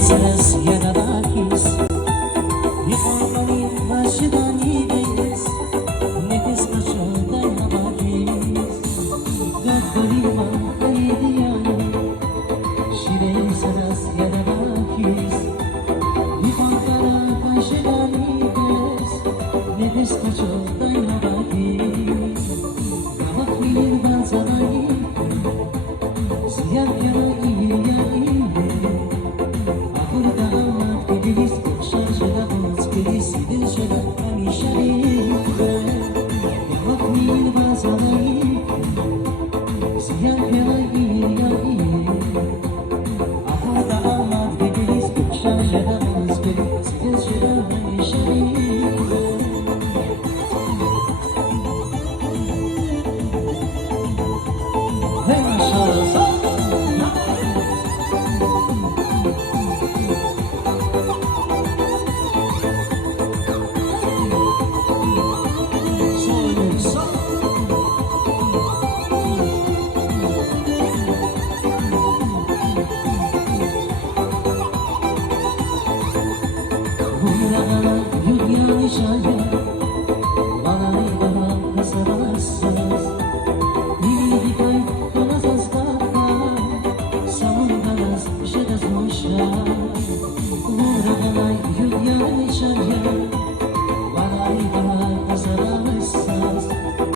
Saras yanabakis Yıkanmani başıdani değiliz Nefes kaçırda yanabakis Gakkarima kayediyani Şire saras yanabakis Yıkankara başıdani değiliz Nefes kaçırda yanabakis Gavaklir bazanani Siyah yanayı yani Şarja